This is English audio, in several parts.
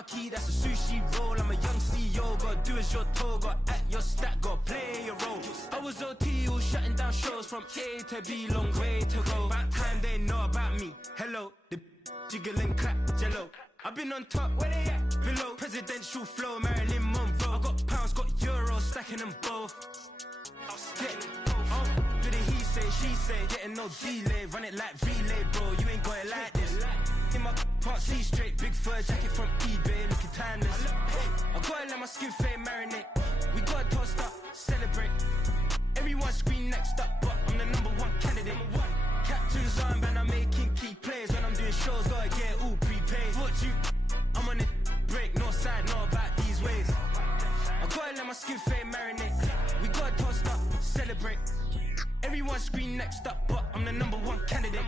marquee, that's a sushi roll. I'm a young CEO, gotta do as you're told. Gotta act your stat, gotta play your role. I was OT, all shutting down shows from A to B, long way to go. About time they know about me. Hello, the jiggle and clap, jello. I've been on top, where they at? Below, presidential flow, Marilyn Monroe. I got pounds, got euros, stacking them both. Do the he say, she say, getting no delay, run it like relay, bro. You ain't got it like this. In my can't see straight, big fur jacket from eBay, looking timeless. I gotta let my skin fade marinate. We gotta toast up, celebrate. Everyone scream next up, but I'm the #1 candidate. Captain's armband, I'm making key plays. When I'm doing shows, gotta get all prepaid. What you? I'm on it, break, no side, know about these ways. I gotta let my skin fade marinate. We gotta toast up, celebrate. Everyone scream next up, but I'm the #1 candidate.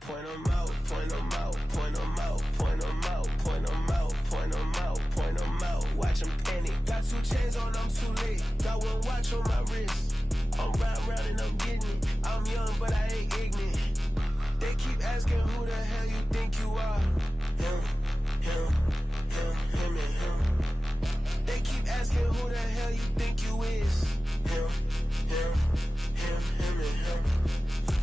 Point 'em out, point 'em out, point 'em out, point 'em out, point 'em out, point 'em out, point 'em out. Watch 'em panic. Got 2 chains on, I'm too late. Got 1 watch on my wrist. I'm riding round and I'm getting it. I'm young, but I ain't ignorant. They keep asking who the hell you think you are. Him, him, him, him, and him. They keep asking who the hell you think you is. Him, him, him, him, and him.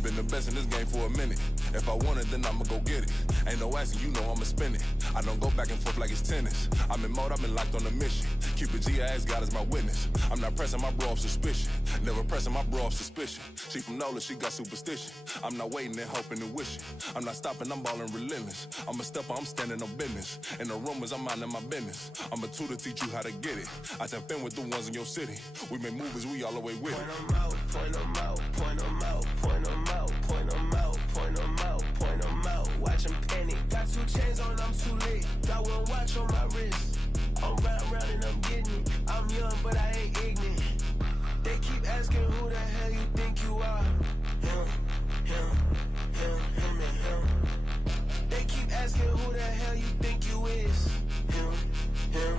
Been the best in this game for a minute. If I want it, then I'ma go get it. Ain't no asking, you know I'ma spin it. I don't go back and forth like it's tennis. I'm in mode, I've been locked on a mission. Cupid G, I ask God as my witness. I'm not pressing my bro off suspicion. Never pressing my bro off suspicion. She from NOLA, she got superstition. I'm not waiting and hoping and wishing. I'm not stopping, I'm balling relentless. I'm a stepper, I'm standing on business. In the rumors, I'm minding my business. I'm a tutor, teach you how to get it. I tap in with the ones in your city. We make movies, we all the way with it. Point 'em out, point 'em out, point 'em out, point 'em out, point 'em out, point 'em out, point 'em out. Watch 'em panic. Got 2 chains on, I'm too late. Got 1 watch on my wrist. I'm riding round and I'm getting it. I'm young, but I ain't ignorant. They keep asking who the hell you think you are. Him, him, him, him, and him. They keep asking who the hell you think you is. Him, him,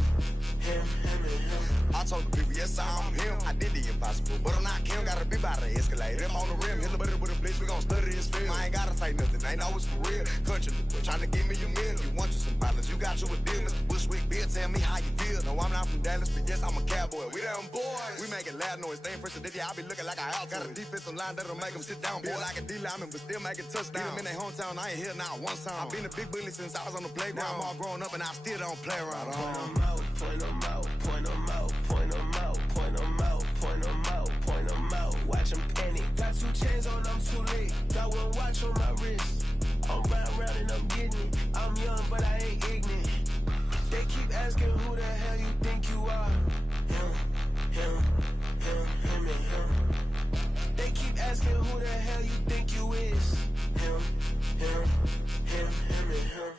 him, him, and him. I told the people, yes, I'm him. I did the impossible, but I'm not Kim. Gotta be by the escalator. Him on the rim, hit the butter with a blitz. We gon' study this film. I ain't gotta say nothing, ain't know it's for real. Country, trying to give me a meal. You want you some violence, you got you a deal. Mr. Bushwick, Bill, tell me how you feel. No, I'm not from Dallas, but yes, I'm a cowboy. We them boys. We making loud noise. Staying fresh, I be looking like a house. Got a defensive line that'll make them sit down. Feel like a D-lineman, but still making touchdowns. Them in their hometown, I ain't here now one time. I've been a big bully since I was on the playground. Now I'm all grown up and I still don't play around. Point 'em out, point 'em out, point 'em out, point 'em out, point 'em out, point 'em out, point 'em out. Watch 'em panic. Got 2 chains on, I'm too late. Got 1 watch on my wrist. I'm riding round and I'm getting it. I'm young, but I ain't ignorant. They keep asking who the hell you think you are. Him, him, him, him, and him. They keep asking who the hell you think you is. Him, him, him, him, and him.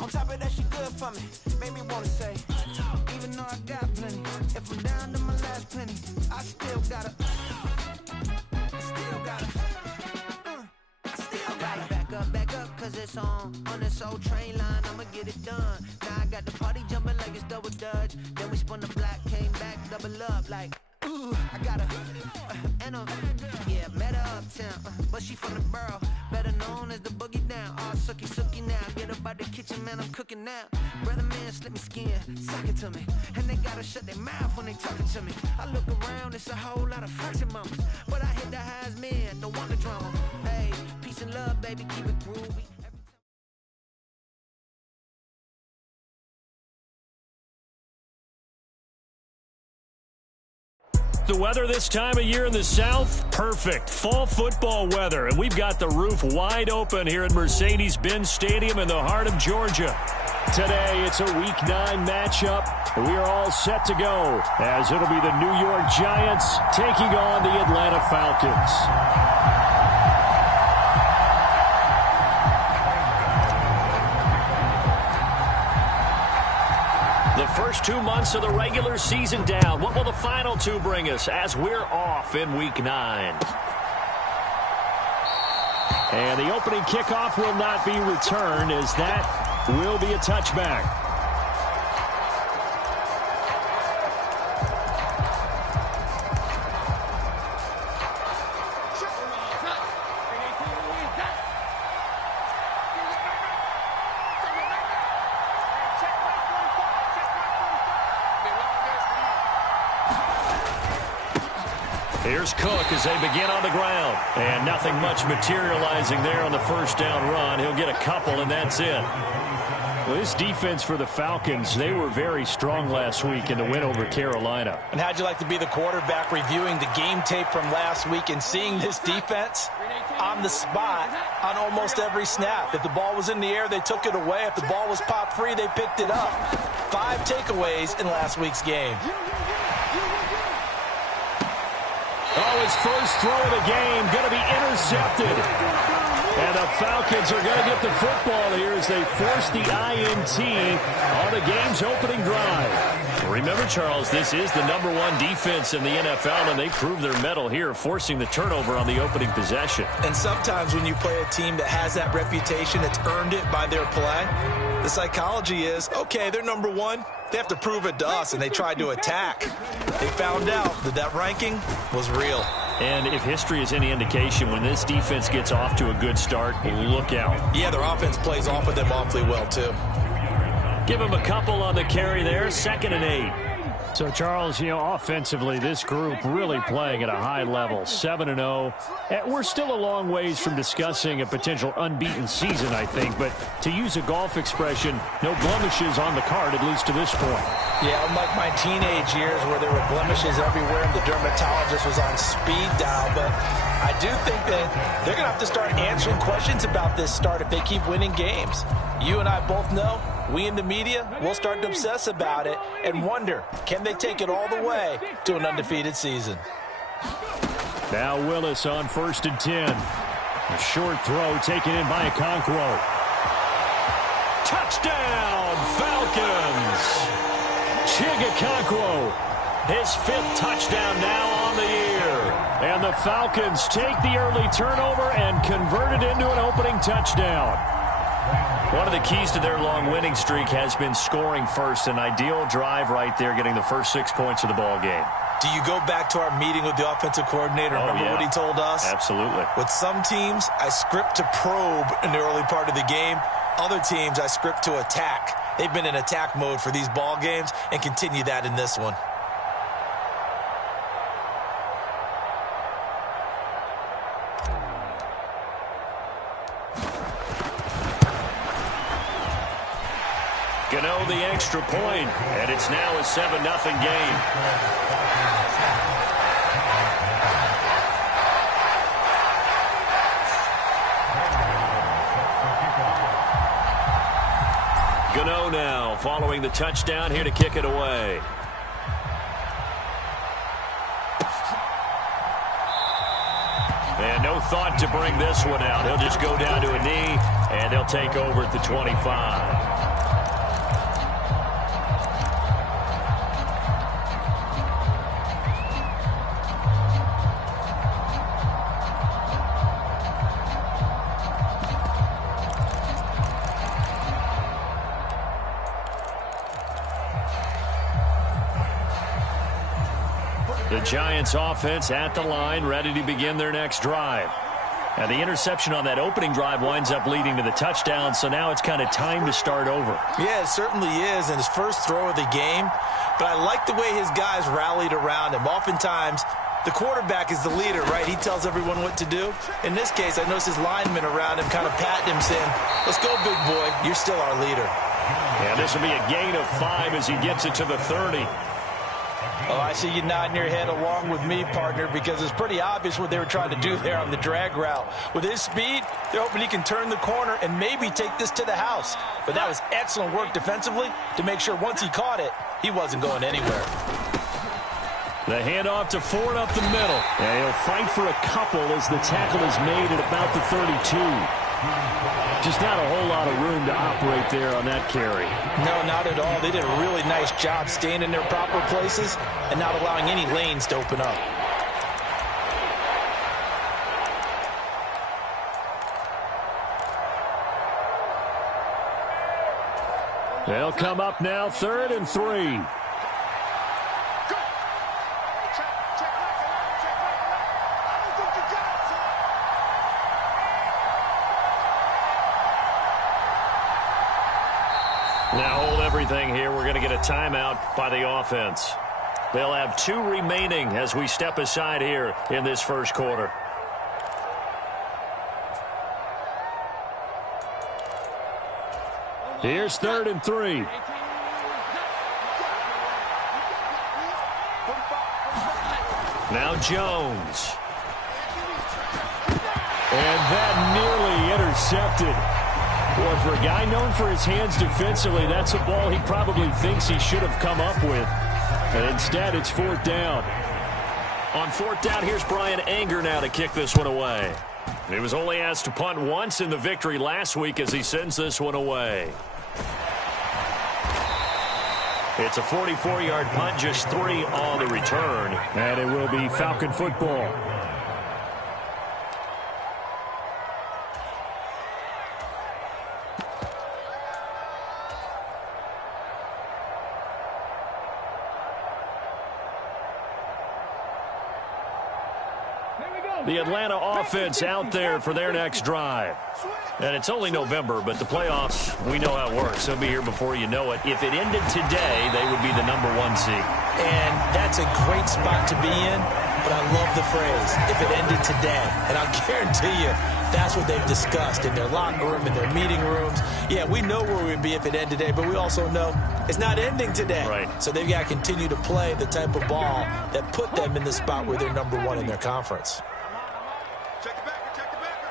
On top of that, she good for me. Made me wanna say, even though I got plenty, if I'm down to my last penny, I still gotta, back up, cause it's on this old train line, I'ma get it done. Now I got the party jumping like it's double dutch. Then we spun the block, came back, double up like, ooh, I got her, and yeah, met her uptown, but she from the borough, better known as the boogie down. All sookie now, get up out the kitchen, man, I'm cooking now. Brother man, slip me skin, suck it to me, and they gotta shut their mouth when they talking to me. I look around, it's a whole lot of fraction mamas, but I hit the highs, man, don't want the drama. Hey, peace and love, baby, keep it groovy. The weather this time of year in the South, perfect. Fall football weather, and we've got the roof wide open here at Mercedes-Benz Stadium in the heart of Georgia. Today, it's a Week 9 matchup. We are all set to go, as it'll be the New York Giants taking on the Atlanta Falcons. The first 2 months of the regular season down. What will the final 2 bring us as we're off in Week 9? And the opening kickoff will not be returned, as that will be a touchback. Here's Cook as they begin on the ground. And nothing much materializing there on the first down run. He'll get a couple, and that's it. Well, this defense for the Falcons, they were very strong last week in the win over Carolina. And how'd you like to be the quarterback reviewing the game tape from last week and seeing this defense on the spot on almost every snap? If the ball was in the air, they took it away. If the ball was popped free, they picked it up. 5 takeaways in last week's game. Oh, his first throw of the game going to be intercepted. And the Falcons are going to get the football here as they force the INT on the game's opening drive. Remember, Charles, this is the #1 defense in the NFL, and they prove their mettle here, forcing the turnover on the opening possession. And sometimes when you play a team that has that reputation, that's earned it by their play, the psychology is, okay, they're #1. They have to prove it to us, and they tried to attack. They found out that that ranking was real. And if history is any indication, when this defense gets off to a good start, look out. Yeah, their offense plays off of them awfully well, too. Give them a couple on the carry there, 2nd and 8. So, Charles, offensively, this group really playing at a high level, 7-0. We're still a long ways from discussing a potential unbeaten season, I think. But to use a golf expression, no blemishes on the card, at least to this point. Yeah, unlike my teenage years where there were blemishes everywhere and the dermatologist was on speed dial. But I do think that they're going to have to start answering questions about this start if they keep winning games. You and I both know, we in the media will start to obsess about it and wonder, can they take it all the way to an undefeated season? Now Willis on 1st and 10. A short throw taken in by Okonkwo. Touchdown, Falcons! Chig Okonkwo, his 5th touchdown now on the year. And the Falcons take the early turnover and convert it into an opening touchdown. One of the keys to their long winning streak has been scoring first. An ideal drive right there, getting the first 6 points of the ball game. Do you go back to our meeting with the offensive coordinator? Remember what he told us? Absolutely. With some teams, I script to probe in the early part of the game. Other teams, I script to attack. They've been in attack mode for these ball games and continue that in this one. Gano the extra point, and it's now a 7-0 game. Gano now following the touchdown here to kick it away. And no thought to bring this one out. He'll just go down to a knee, and they'll take over at the 25. The Giants offense at the line, ready to begin their next drive. And the interception on that opening drive winds up leading to the touchdown, so now it's kind of time to start over. Yeah, it certainly is, and his first throw of the game. But I like the way his guys rallied around him. Oftentimes, the quarterback is the leader, right? He tells everyone what to do. In this case, I noticed his linemen around him kind of patting him, saying, let's go, big boy. You're still our leader. Yeah, this will be a gain of 5 as he gets it to the 30. Oh, I see you nodding your head along with me, partner, because it's pretty obvious what they were trying to do there on the drag route. With his speed, they're hoping he can turn the corner and maybe take this to the house. But that was excellent work defensively to make sure once he caught it, he wasn't going anywhere. The handoff to Ford up the middle. And he'll fight for a couple as the tackle is made at about the 32. Just not a whole lot of room to operate there on that carry. No, not at all. They did a really nice job staying in their proper places and not allowing any lanes to open up. They'll come up now, 3rd and 3. Now hold everything here. We're going to get a timeout by the offense. They'll have 2 remaining as we step aside here in this first quarter. Here's 3rd and 3. Now Jones. And that nearly intercepted. Boy, for a guy known for his hands defensively, that's a ball he probably thinks he should have come up with. And instead, it's 4th down. On 4th down, here's Brian Anger now to kick this one away. He was only asked to punt once in the victory last week as he sends this one away. It's a 44-yard punt, just 3 on the return. And it will be Falcon football. The Atlanta offense out there for their next drive. And it's only November, but the playoffs, we know how it works. They'll be here before you know it. If it ended today, they would be the #1 seed. And that's a great spot to be in, but I love the phrase, if it ended today. And I'll guarantee you, that's what they've discussed in their locker room, in their meeting rooms. Yeah, we know where we'd be if it ended today, but we also know it's not ending today. Right. So they've got to continue to play the type of ball that put them in the spot where they're #1 in their conference. Check the backer, check the backer.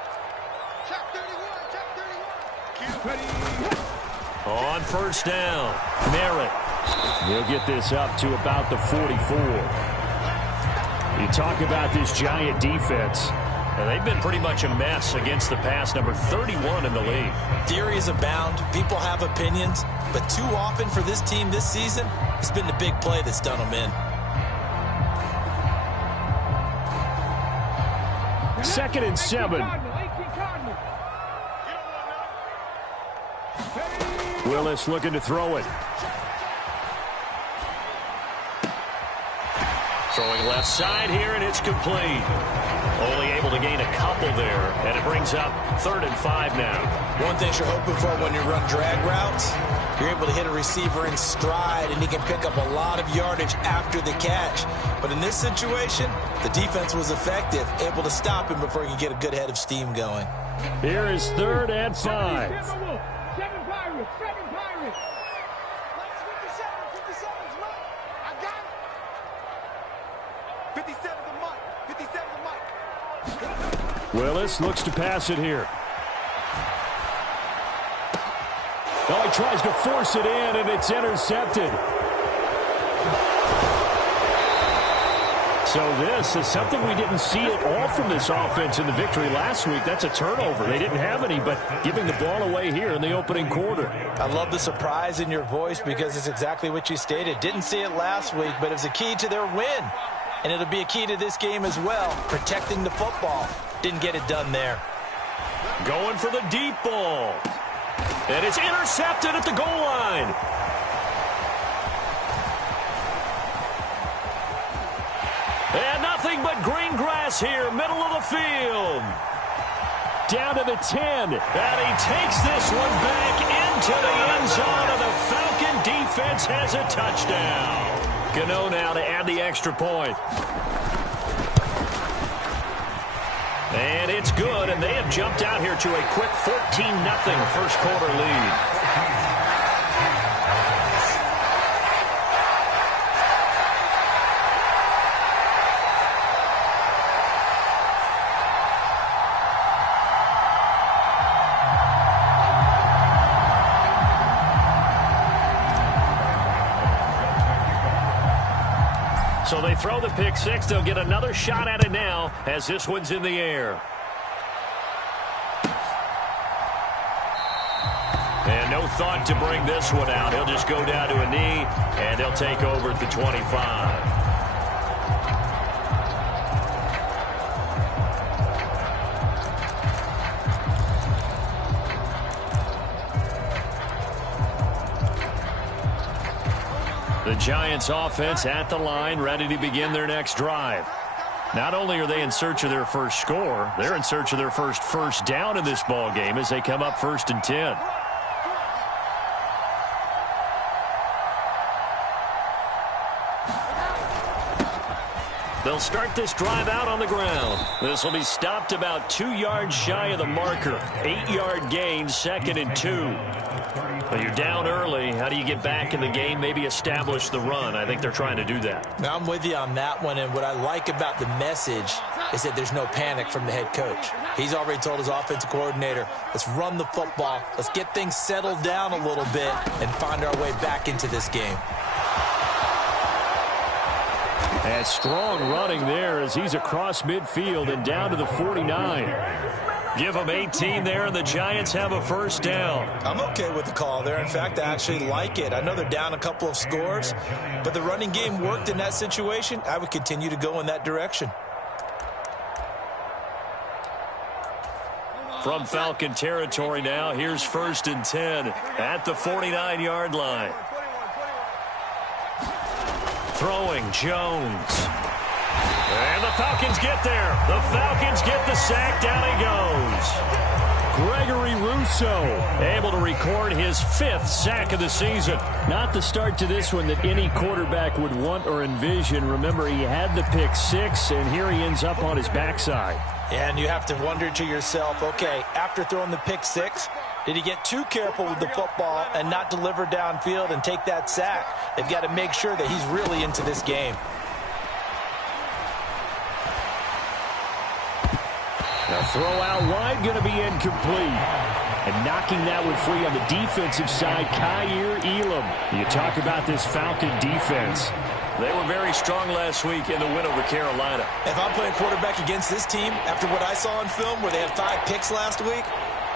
Check 31, check 31. On 1st down, Merritt. He'll get this up to about the 44. You talk about this giant defense. And they've been pretty much a mess against the pass, number 31 in the league. Theories abound. People have opinions. But too often for this team this season, it's been the big play that's done them in. 2nd and 7. Willis looking to throw it. Throwing left side here, and it's complete. Only able to gain a couple there, and it brings up 3rd and 5 now. One thing you're hoping for when you run drag routes, you're able to hit a receiver in stride, and he can pick up a lot of yardage after the catch. But in this situation, the defense was effective, able to stop him before he could get a good head of steam going. Here is 3rd and 5. 7 Pirates, 7 Pirates. 57, I got it. 57's a month, 57's a month. Willis looks to pass it here. Well, he tries to force it in, and it's intercepted. So this is something we didn't see at all from this offense in the victory last week. That's a turnover. They didn't have any, but giving the ball away here in the opening quarter. I love the surprise in your voice because it's exactly what you stated. Didn't see it last week, but it's a key to their win. And it'll be a key to this game as well, protecting the football. Didn't get it done there. Going for the deep ball. And it's intercepted at the goal line. And nothing but green grass here, middle of the field. Down to the 10. And he takes this one back into the end zone, and the Falcon defense has a touchdown. Gano now to add the extra point. And it's good, and they have jumped out here to a quick 14-0 first quarter lead. So they throw the pick six. They'll get another shot at it now as this one's in the air. And no thought to bring this one out. He'll just go down to a knee, and they'll take over at the 25. The Giants offense at the line, ready to begin their next drive. Not only are they in search of their first score, they're in search of their first down in this ball game as they come up 1st and 10. They'll start this drive out on the ground. This will be stopped about 2 yards shy of the marker. 8-yard gain, 2nd and 2. Well, you're down early. How do you get back in the game? Maybe establish the run. I think they're trying to do that. Now, I'm with you on that one, and what I like about the message is that there's no panic from the head coach. He's already told his offensive coordinator, let's run the football, let's get things settled down a little bit and find our way back into this game. And strong running there as he's across midfield and down to the 49. Give them 18 there, and the Giants have a first down. I'm okay with the call there. In fact, I actually like it. I know they're down a couple of scores, but the running game worked in that situation. I would continue to go in that direction. From Falcon territory now, here's 1st and 10 at the 49-yard line. Throwing, Jones. And the Falcons get there. The Falcons get the sack. Down he goes. Gregory Rousseau able to record his 5th sack of the season. Not the start to this one that any quarterback would want or envision. Remember, he had the pick six, and here he ends up on his backside. And you have to wonder to yourself, okay, after throwing the pick six, did he get too careful with the football and not deliver downfield and take that sack? They've got to make sure that he's really into this game. Now throw out wide, going to be incomplete. And knocking that one free on the defensive side, Kaiir Elam. You talk about this Falcon defense. They were very strong last week in the win over Carolina. If I'm playing quarterback against this team, after what I saw on film where they had 5 picks last week,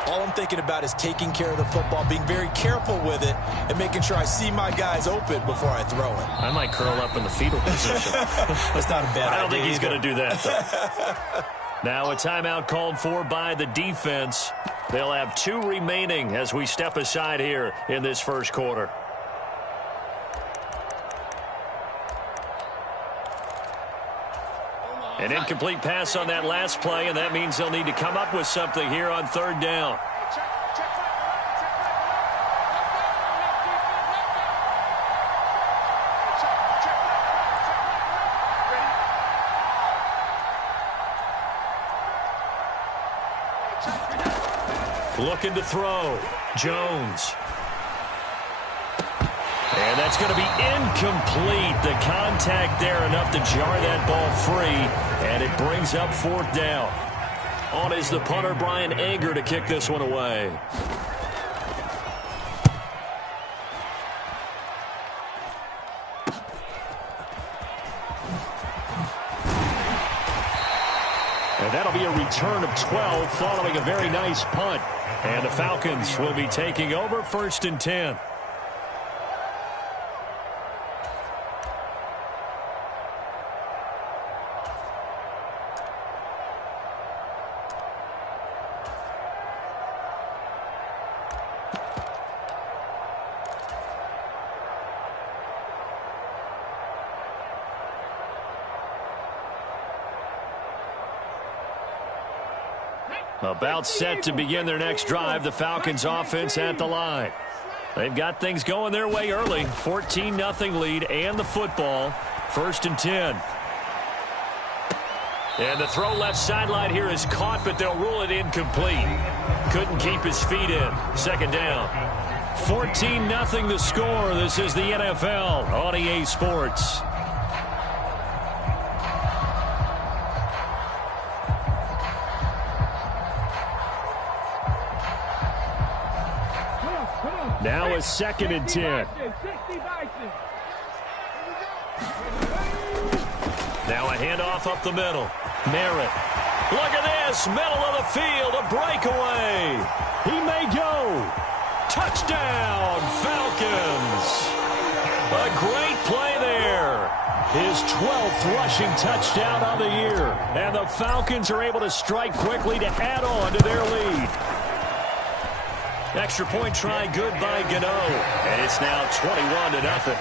all I'm thinking about is taking care of the football, being very careful with it, and making sure I see my guys open before I throw it. I might curl up in the fetal position. That's not a bad idea. I don't think he's going to do that, though. Now a timeout called for by the defense. They'll have 2 remaining as we step aside here in this first quarter. An incomplete pass on that last play, and that means they'll need to come up with something here on 3rd down. Looking to throw. Jones. And that's going to be incomplete. The contact there enough to jar that ball free, and it brings up 4th down. On is the punter, Brian Anger, to kick this one away. And that'll be a return of 12 following a very nice punt. And the Falcons will be taking over 1st and 10. About set to begin their next drive, the Falcons offense at the line. They've got things going their way early. 14-0 lead and the football. 1st and 10. And the throw left sideline here is caught, but they'll rule it incomplete. Couldn't keep his feet in. 2nd down. 14-0 the score. This is the NFL on EA Sports. Now a 2nd and 10. Now a handoff up the middle. Merritt. Look at this. Middle of the field. A breakaway. He may go. Touchdown, Falcons. A great play there. His 12th rushing touchdown on the year. And the Falcons are able to strike quickly to add on to their lead. Extra point try good by Gano. And it's now 21-0.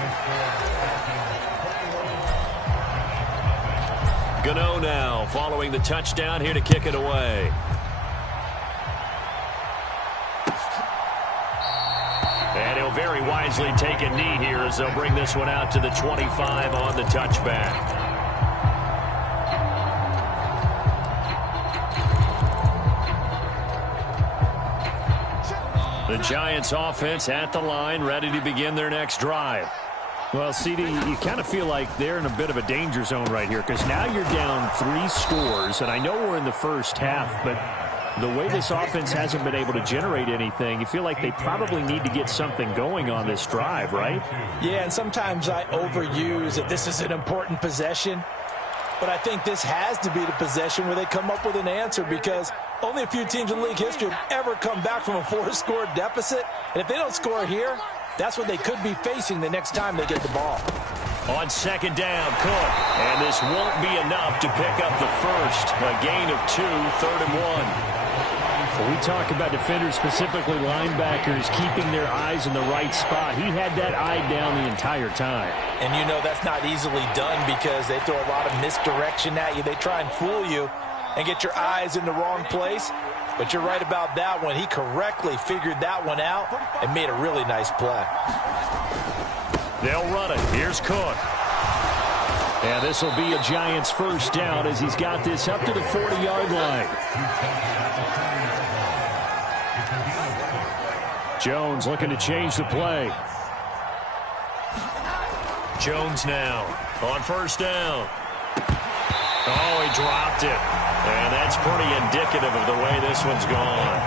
Gano now following the touchdown here to kick it away. And he'll very wisely take a knee here as they'll bring this one out to the 25 on the touchback. The Giants offense at the line, ready to begin their next drive. Well, CD, you kind of feel like they're in a bit of a danger zone right here because now you're down 3 scores, and I know we're in the first half, but the way this offense hasn't been able to generate anything, you feel like they probably need to get something going on this drive, right? Yeah, and sometimes I overuse that this is an important possession, but I think this has to be the possession where they come up with an answer because only a few teams in league history have ever come back from a 4-score deficit, and if they don't score here, that's what they could be facing the next time they get the ball. On second down, Cook. And this won't be enough to pick up the first. A gain of 2, 3rd and 1. So we talk about defenders, specifically linebackers, keeping their eyes in the right spot. He had that eye down the entire time. And you know that's not easily done because they throw a lot of misdirection at you. They try and fool you and get your eyes in the wrong place. But you're right about that one. He correctly figured that one out and made a really nice play. They'll run it. Here's Cook. And this will be a Giants first down as he's got this up to the 40-yard line. Jones looking to change the play. Jones now on first down. Oh, he dropped it. And that's pretty indicative of the way this one's gone.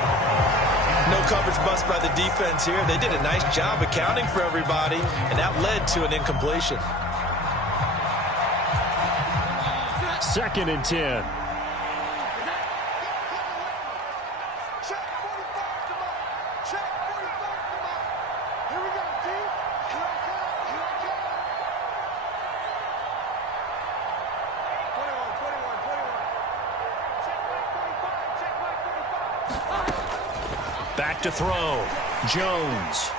No coverage bust by the defense here. They did a nice job accounting for everybody, and that led to an incompletion. 2nd and 10. Back to throw. Jones.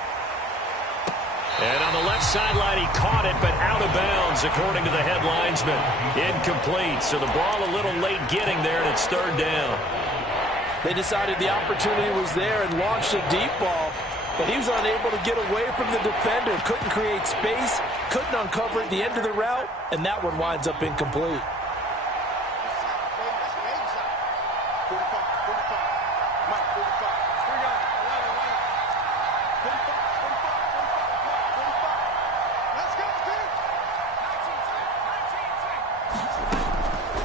And on the left sideline, he caught it, but out of bounds, according to the head linesman. Incomplete, so the ball a little late getting there, and it's 3rd down. They decided the opportunity was there and launched a deep ball, but he was unable to get away from the defender. Couldn't create space, couldn't uncover at the end of the route, and that one winds up incomplete.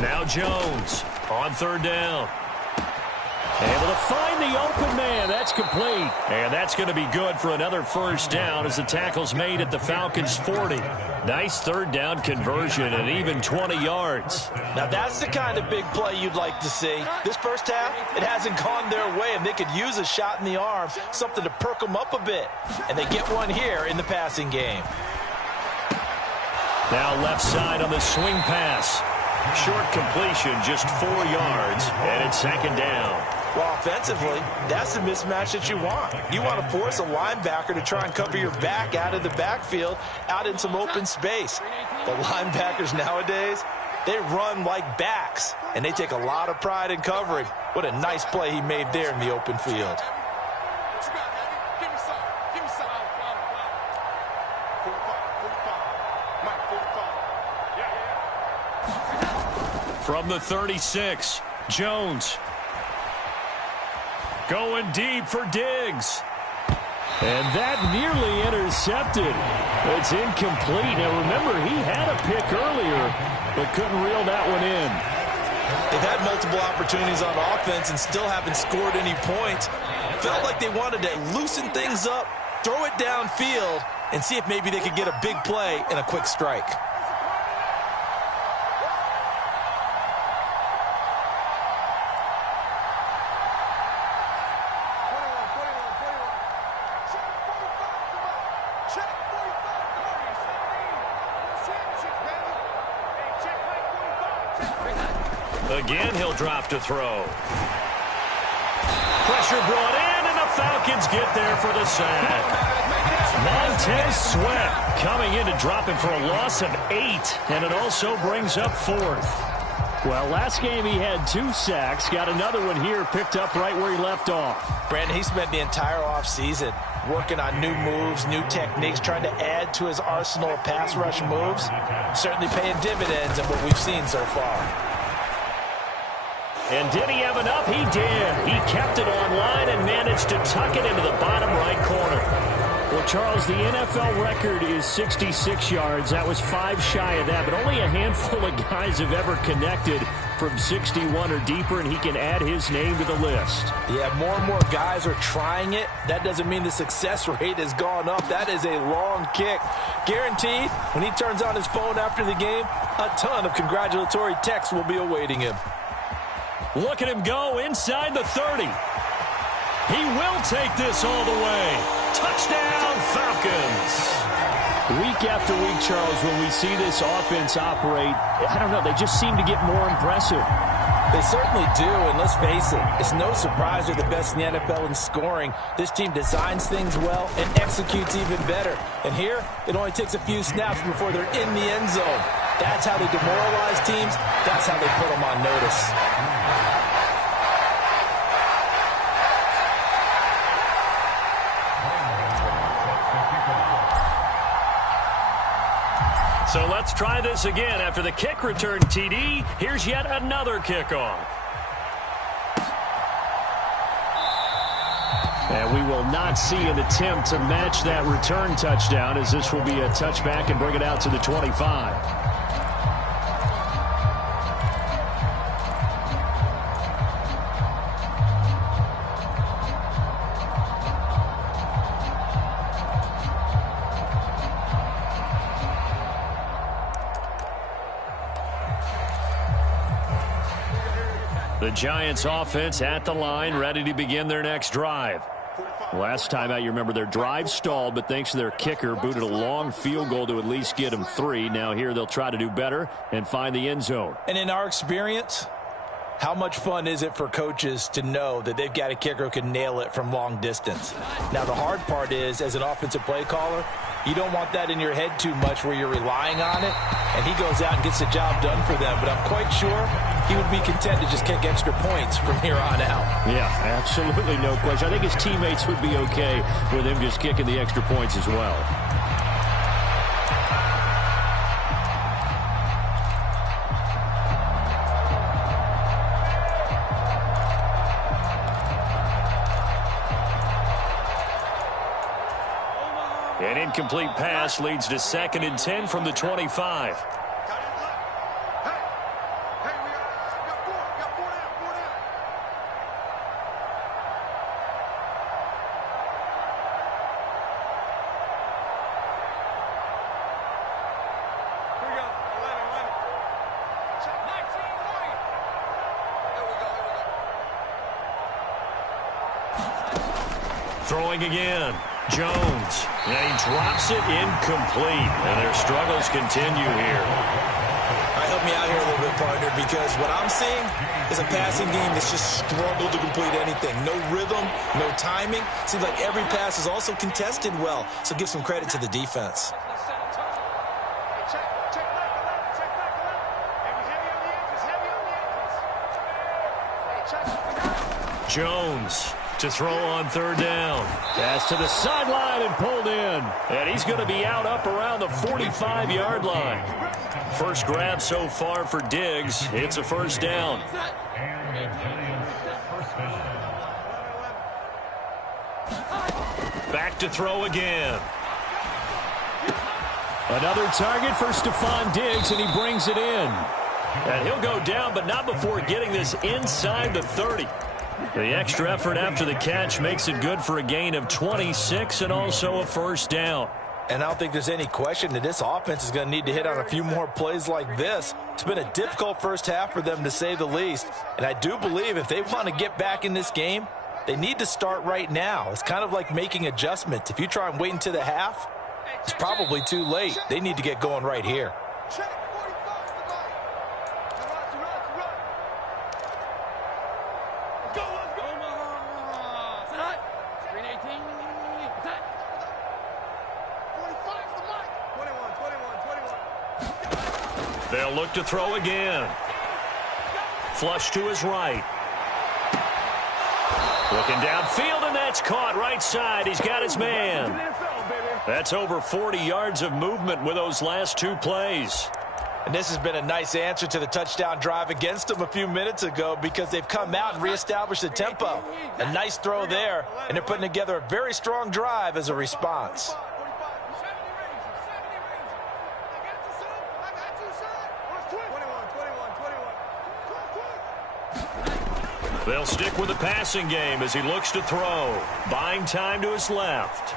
Now Jones on 3rd down. Able to find the open man. That's complete. And that's going to be good for another first down as the tackle's made at the Falcons' 40. Nice 3rd down conversion and even 20 yards. Now that's the kind of big play you'd like to see. This first half, it hasn't gone their way, and they could use a shot in the arm, something to perk them up a bit. And they get one here in the passing game. Now left side on the swing pass. Short completion, just 4 yards, and it's 2nd down. Well, offensively, that's the mismatch that you want. You want to force a linebacker to try and cover your back out of the backfield, out in some open space. The linebackers nowadays, they run like backs, and they take a lot of pride in covering. What a nice play he made there in the open field. From the 36, Jones. Going deep for Diggs. And that nearly intercepted. It's incomplete. Now, remember, he had a pick earlier, but couldn't reel that one in. They've had multiple opportunities on offense and still haven't scored any points. Felt like they wanted to loosen things up, throw it downfield, and see if maybe they could get a big play and a quick strike. Again, he'll drop to throw. Pressure brought in, and the Falcons get there for the sack. Montez Sweat coming in to drop it for a loss of 8, and it also brings up 4th. Well, last game he had 2 sacks. Got another one here, picked up right where he left off. Brandon, he spent the entire offseason working on new moves, new techniques, trying to add to his arsenal of pass rush moves. Certainly paying dividends in what we've seen so far. And did he have enough? He did. He kept it online and managed to tuck it into the bottom right corner. Well, Charles, the NFL record is 66 yards. That was 5 shy of that, but only a handful of guys have ever connected from 61 or deeper, and he can add his name to the list. Yeah, more and more guys are trying it. That doesn't mean the success rate has gone up. That is a long kick. Guaranteed, when he turns on his phone after the game, a ton of congratulatory texts will be awaiting him. Look at him go inside the 30. He will take this all the way. Touchdown, Falcons. Week after week, Charles, when we see this offense operate, I don't know, they just seem to get more impressive. They certainly do, and let's face it, it's no surprise they're the best in the NFL in scoring. This team designs things well and executes even better. And here, it only takes a few snaps before they're in the end zone. That's how they demoralize teams. That's how they put them on notice. So let's try this again. After the kick return TD, here's yet another kickoff. And we will not see an attempt to match that return touchdown, as this will be a touchback and bring it out to the 25. The Giants offense at the line, ready to begin their next drive. Last time out, you remember their drive stalled, but thanks to their kicker, booted a long field goal to at least get them 3. Now here they'll try to do better and find the end zone. And in our experience, how much fun is it for coaches to know that they've got a kicker who can nail it from long distance? Now the hard part is, as an offensive play caller, you don't want that in your head too much where you're relying on it, and he goes out and gets the job done for them. But I'm quite sure he would be content to just kick extra points from here on out. Yeah, absolutely no question. I think his teammates would be okay with him just kicking the extra points as well. An incomplete pass leads to 2nd and 10 from the 25. Throwing again. Jones. And he drops it incomplete. And their struggles continue here. All right, help me out here a little bit, partner, because what I'm seeing is a passing game that's just struggled to complete anything. No rhythm, no timing. Seems like every pass is also contested well. So give some credit to the defense. Jones to throw on 3rd down. Pass to the sideline and pulled in. And he's going to be out up around the 45-yard line. First grab so far for Diggs. It's a 1st down. Back to throw again. Another target for Stephon Diggs, and he brings it in. And he'll go down, but not before getting this inside the 30. The extra effort after the catch makes it good for a gain of 26 and also a 1st down. And I don't think there's any question that this offense is going to need to hit on a few more plays like this. It's been a difficult first half for them, to say the least. And I do believe if they want to get back in this game, they need to start right now. It's kind of like making adjustments. If you try and wait until the half, it's probably too late. They need to get going right here. They'll look to throw again. Flush to his right. Looking downfield, and that's caught right side. He's got his man. That's over 40 yards of movement with those last two plays. And this has been a nice answer to the touchdown drive against them a few minutes ago because they've come out and reestablished the tempo. A nice throw there, and they're putting together a very strong drive as a response. They'll stick with the passing game as he looks to throw. Buying time to his left.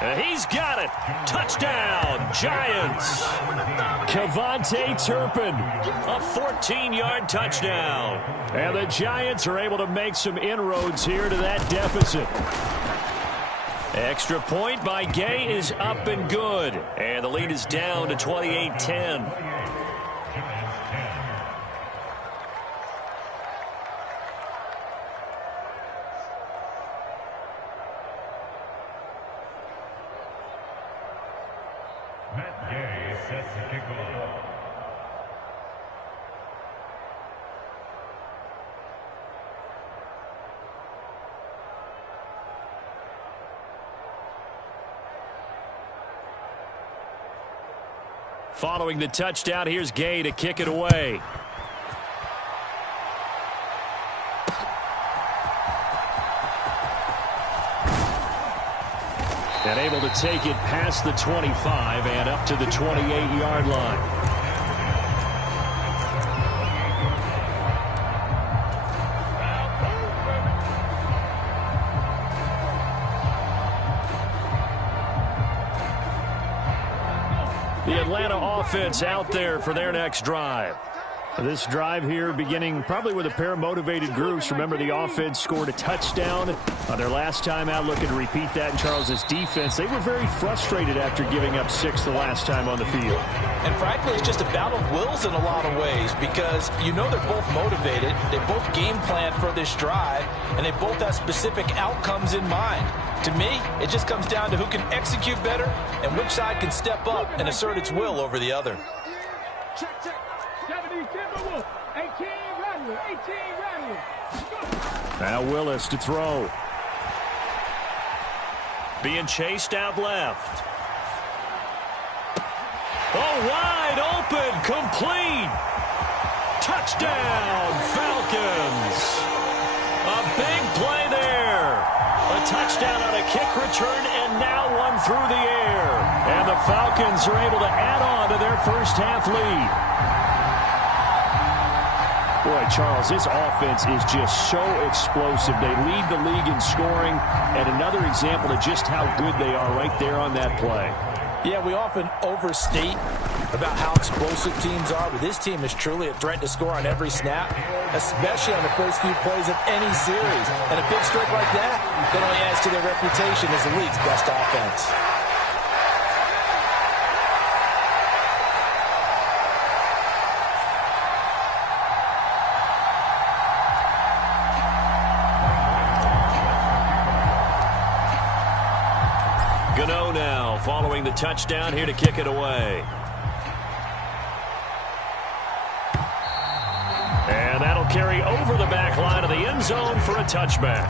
And he's got it. Touchdown, Giants. Kevontae Turpin, a 14-yard touchdown. And the Giants are able to make some inroads here to that deficit. Extra point by Gay is up and good. And the lead is down to 28-10. Following the touchdown, here's Gay to kick it away. And able to take it past the 25 and up to the 28-yard line. The Atlanta offense out there for their next drive. This drive here beginning probably with a pair of motivated groups. Remember, the offense scored a touchdown on their last time out. Looking to repeat that in Charles's defense. They were very frustrated after giving up 6 the last time on the field. And frankly, it's just a battle of wills in a lot of ways because you know they're both motivated. They both game plan for this drive, and they both have specific outcomes in mind. To me, it just comes down to who can execute better and which side can step up and assert its will over the other. Now Willis to throw. Being chased out left. Oh, wide open, complete. Touchdown, Falcons. A big play there. A touchdown on a kick return, and now one through the air. And the Falcons are able to add on to their first half lead. Boy, Charles, this offense is just so explosive. They lead the league in scoring, and another example of just how good they are right there on that play. Yeah, we often overstate about how explosive teams are, but this team is truly a threat to score on every snap, especially on the first few plays of any series. And a big streak like that only adds to their reputation as the league's best offense. Gano now following the touchdown here to kick it away. And that'll carry over the back line of the end zone for a touchback.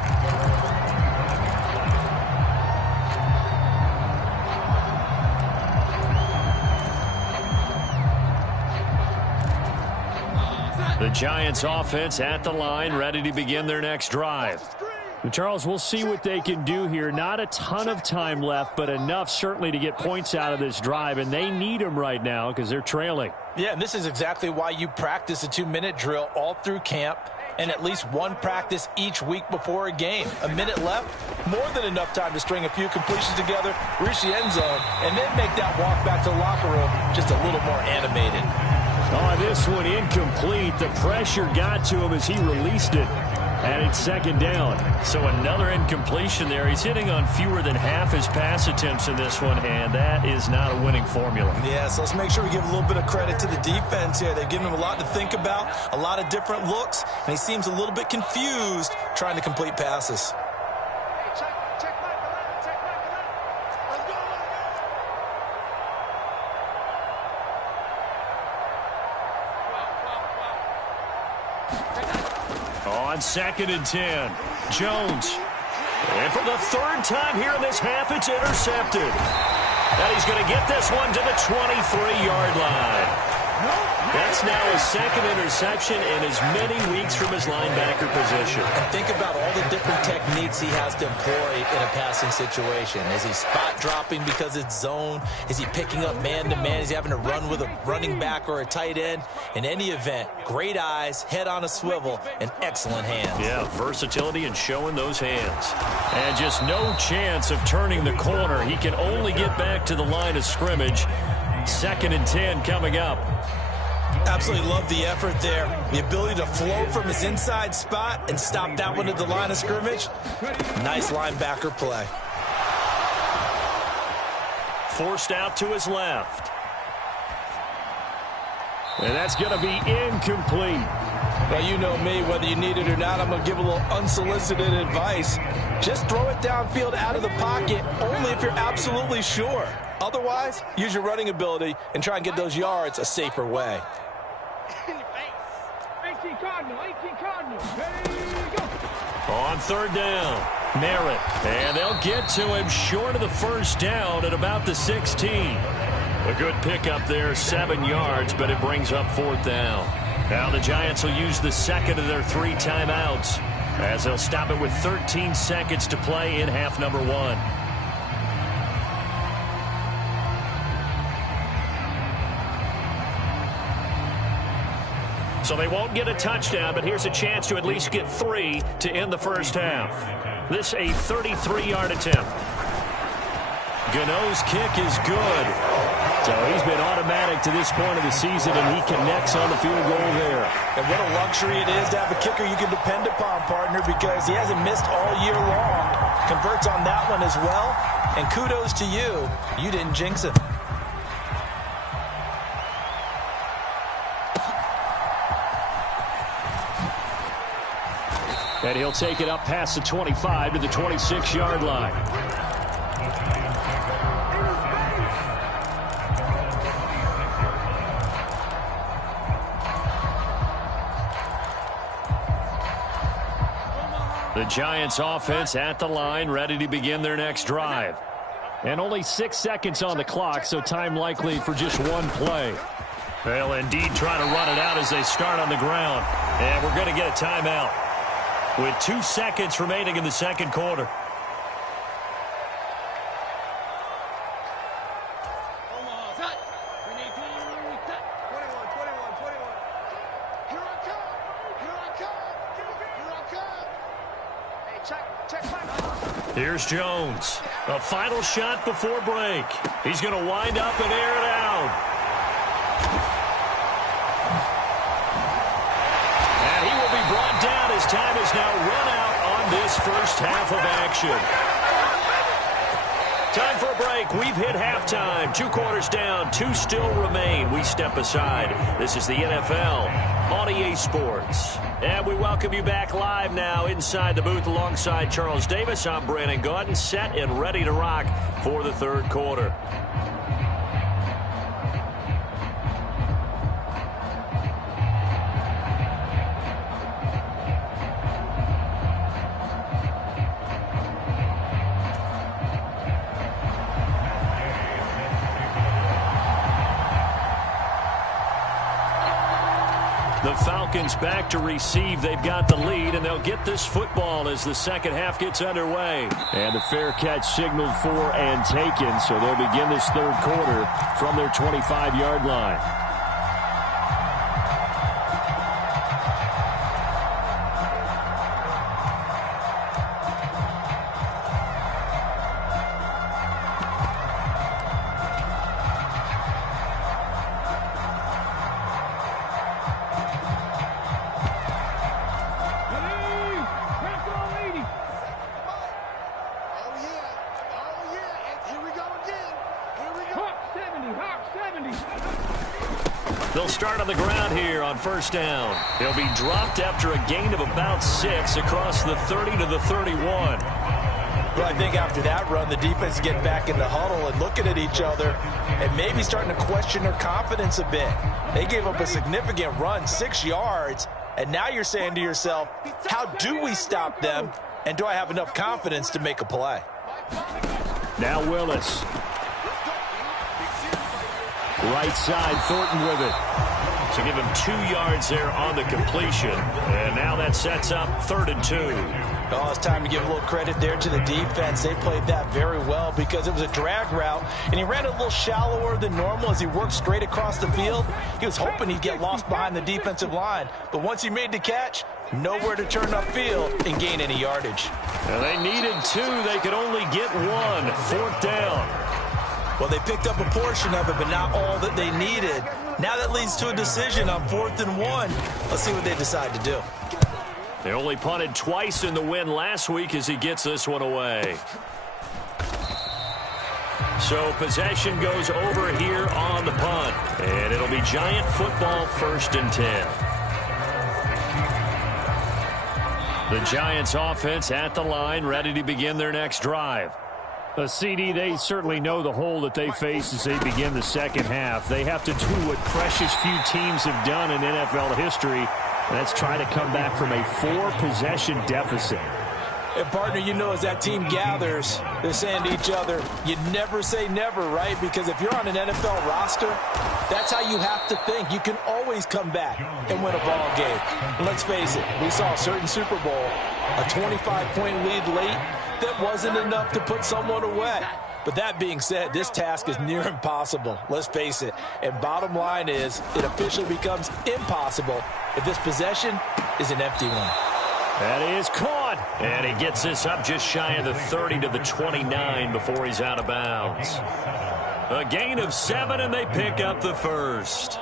The Giants offense at the line, ready to begin their next drive. Charles, we'll see what they can do here. Not a ton of time left, but enough certainly to get points out of this drive, and they need them right now because they're trailing. Yeah, and this is exactly why you practice a 2-minute drill all through camp and at least one practice each week before a game. A minute left, more than enough time to string a few completions together, reach the end zone, and then make that walk back to the locker room just a little more animated. Oh, this one incomplete. The pressure got to him as he released it. And it's second down. So another incompletion there. He's hitting on fewer than half his pass attempts in this one, and that is not a winning formula. Yeah, so let's make sure we give a little bit of credit to the defense here. They've given him a lot to think about, a lot of different looks, and he seems a little bit confused trying to complete passes. on 2nd and 10. Jones. And for the third time here in this half, it's intercepted. And he's going to get this one to the 23-yard line. That's now his second interception in as many weeks from his linebacker position. And think about all the different techniques he has to employ in a passing situation. Is he spot dropping because it's zone? Is he picking up man-to-man? Is he having to run with a running back or a tight end? In any event, great eyes, head on a swivel, and excellent hands. Yeah, versatility and showing those hands. And just no chance of turning the corner. He can only get back to the line of scrimmage. 2nd and 10 coming up. Absolutely love the effort there. The ability to float from his inside spot and stop that one at the line of scrimmage. Nice linebacker play. Forced out to his left. And that's going to be incomplete. Well, you know me, whether you need it or not, I'm going to give a little unsolicited advice. Just throw it downfield out of the pocket, only if you're absolutely sure. Otherwise, use your running ability and try and get those yards a safer way. 18 Cardinal. On 3rd down, Merritt. And they'll get to him short of the first down at about the 16. A good pickup there, 7 yards, but it brings up 4th down. Now the Giants will use the second of their 3 timeouts as they'll stop it with 13 seconds to play in half number 1. So they won't get a touchdown, but here's a chance to at least get 3 to end the first half. This a 33-yard attempt. Gano's kick is good. So he's been automatic to this point of the season, and he connects on the field goal there. And what a luxury it is to have a kicker you can depend upon, partner, because he hasn't missed all year long. Converts on that one as well. And kudos to you. You didn't jinx him. And he'll take it up past the 25 to the 26-yard line. The Giants offense at the line, ready to begin their next drive. And only 6 seconds on the clock, so time likely for just one play. They'll indeed try to run it out as they start on the ground. And we're going to get a timeout with 2 seconds remaining in the second quarter. Here's Jones. A final shot before break. He's going to wind up and air it out. And he will be brought down as time is now run out on this first half of action. Time for a break. We've hit halftime. 2 quarters down. 2 still remain. We step aside. This is the NFL on EA Sports. And we welcome you back live now inside the booth alongside Charles Davis. I'm Brandon Gaudin, set and ready to rock for the third quarter. The Falcons back to receive. They've got the lead, and they'll get this football as the second half gets underway. And the fair catch signaled for and taken, so they'll begin this third quarter from their 25-yard line. They'll start on the ground here on first down. He'll be dropped after a gain of about 6 across the 30 to the 31. Well, I think after that run, the defense is getting back in the huddle and looking at each other and maybe starting to question their confidence a bit. They gave up a significant run, 6 yards, And now you're saying to yourself, how do we stop them? And do I have enough confidence to make a play? Now Willis. Right side, Thornton with it. So give him 2 yards there on the completion. And now that sets up 3rd and 2. Oh, it's time to give a little credit there to the defense. They played that very well because it was a drag route, and he ran a little shallower than normal as he worked straight across the field. He was hoping he'd get lost behind the defensive line, but once he made the catch, nowhere to turn upfield and gain any yardage. Now they needed 2. They could only get 1. 4th down. Well, they picked up a portion of it, but not all that they needed. Now that leads to a decision on 4th and 1. Let's see what they decide to do. They only punted twice in the win last week as he gets this one away. So possession goes over here on the punt. And it'll be Giant football 1st and 10. The Giants offense at the line, ready to begin their next drive. A CD, they certainly know the hole that they face as they begin the second half. They have to do what precious few teams have done in NFL history. That's try to come back from a 4-possession deficit. And, partner, you know as that team gathers, they're saying to each other, you never say never, right? Because if you're on an NFL roster, that's how you have to think. You can always come back and win a ball game. And let's face it, we saw a certain Super Bowl, a 25-point lead late that wasn't enough to put someone away. But that being said, this task is near impossible. Let's face it. And bottom line is, it officially becomes impossible if this possession is an empty one. That is caught. And he gets this up just shy of the 30 to the 29 before he's out of bounds. A gain of 7, and they pick up the first.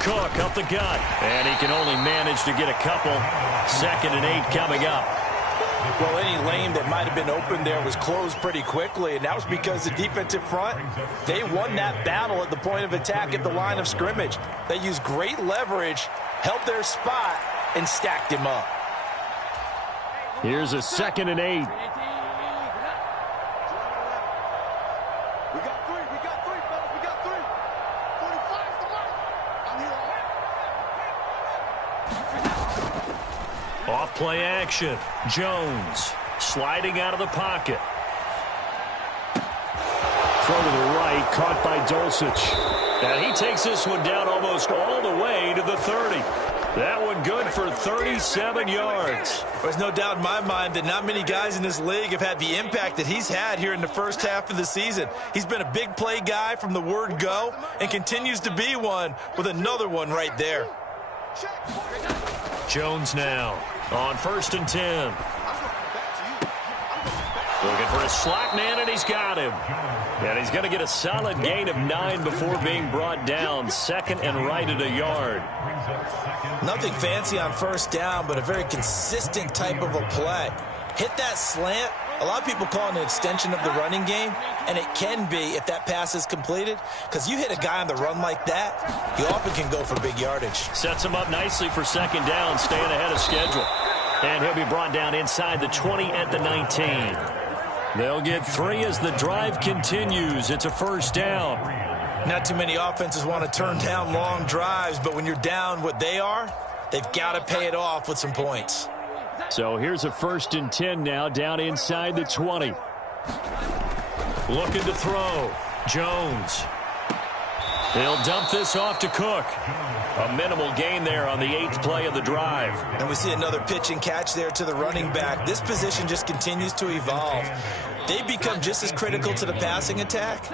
Cook up the gut, and he can only manage to get a couple. 2nd and 8 coming up. Well, any lane that might have been open there was closed pretty quickly, and that was because the defensive front, they won that battle at the point of attack at the line of scrimmage. They used great leverage, held their spot, and stacked him up. Here's a 2nd and 8. Off-play action. Jones sliding out of the pocket. Throw to the right, caught by Dulcich. And he takes this one down almost all the way to the 30. That one good for 37 yards. There's no doubt in my mind that not many guys in this league have had the impact that he's had here in the first half of the season. He's been a big play guy from the word go and continues to be one with another one right there. Jones now on 1st and 10. Looking for a slot man, and he's got him. And he's going to get a solid gain of 9 before being brought down. 2nd and right at a yard. Nothing fancy on 1st down, but a very consistent type of a play. Hit that slant. A lot of people call it an extension of the running game, and it can be if that pass is completed, because you hit a guy on the run like that, he often can go for big yardage. Sets him up nicely for 2nd down, staying ahead of schedule. And he'll be brought down inside the 20 at the 19. They'll get 3 as the drive continues. It's a 1st down. Not too many offenses want to turn down long drives, but when you're down what they are, they've got to pay it off with some points. So here's a 1st and 10 now, down inside the 20. Looking to throw. Jones. They'll dump this off to Cook. A minimal gain there on the 8th play of the drive. And we see another pitch and catch there to the running back. This position just continues to evolve. They become just as critical to the passing attack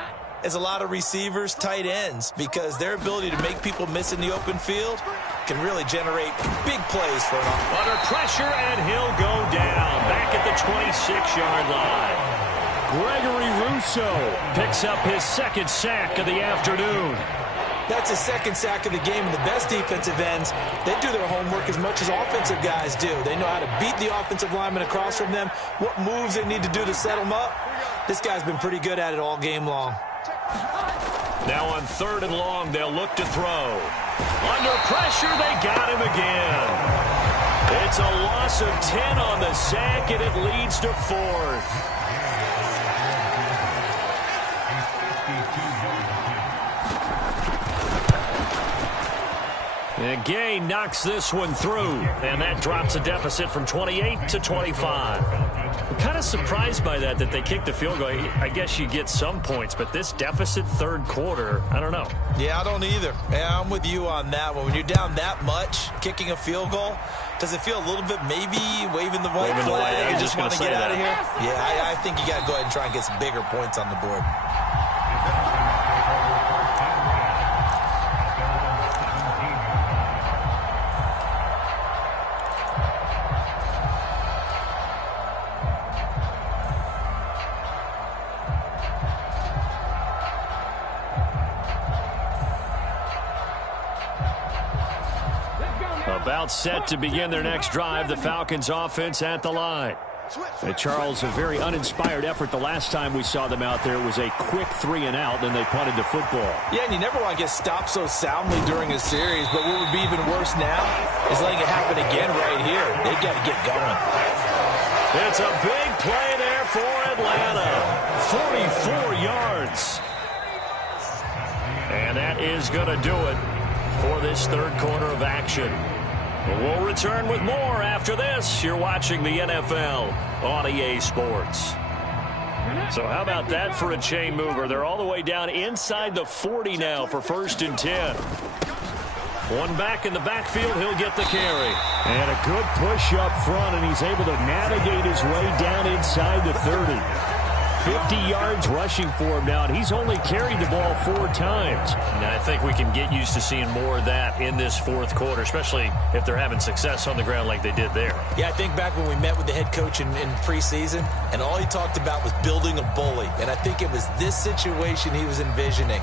as a lot of receivers, tight ends, because their ability to make people miss in the open field can really generate big plays for them. Under pressure, and he'll go down back at the 26-yard line. Gregory Rousseau picks up his 2nd sack of the afternoon. That's his 2nd sack of the game, and the best defensive ends, they do their homework as much as offensive guys do. They know how to beat the offensive lineman across from them, what moves they need to do to set them up. This guy's been pretty good at it all game long. Now on 3rd and long, they'll look to throw. Under pressure, they got him again. It's a loss of 10 on the sack, and it leads to 4th. And Gay knocks this one through, and that drops a deficit from 28 to 25. I'm kind of surprised by that they kicked the field goal. I guess you get some points, but this deficit third quarter, I don't know. Yeah, I don't either. Yeah, I'm with you on that one. When you're down that much, kicking a field goal, does it feel a little bit maybe waving the white flag and just want to get out of here? Yeah, I think you got to go ahead and try and get some bigger points on the board. About set to begin their next drive, the Falcons offense at the line. And Charles, a very uninspired effort the last time we saw them out there. It was a quick 3-and-out, then they punted the football. Yeah, and you never want to get stopped so soundly during a series, but what would be even worse now is letting it happen again right here. They've got to get going. It's a big play there for Atlanta. 44 yards. And that is going to do it for this third quarter of action. We'll return with more after this. You're watching the NFL on EA Sports. So how about that for a chain mover? They're all the way down inside the 40 now for 1st and 10. One back in the backfield, he'll get the carry. And a good push up front, and he's able to navigate his way down inside the 30. 50 yards rushing for him now, and he's only carried the ball 4 times. And I think we can get used to seeing more of that in this fourth quarter, especially if they're having success on the ground like they did there. Yeah, I think back when we met with the head coach in preseason, and all he talked about was building a bully. And I think it was this situation he was envisioning.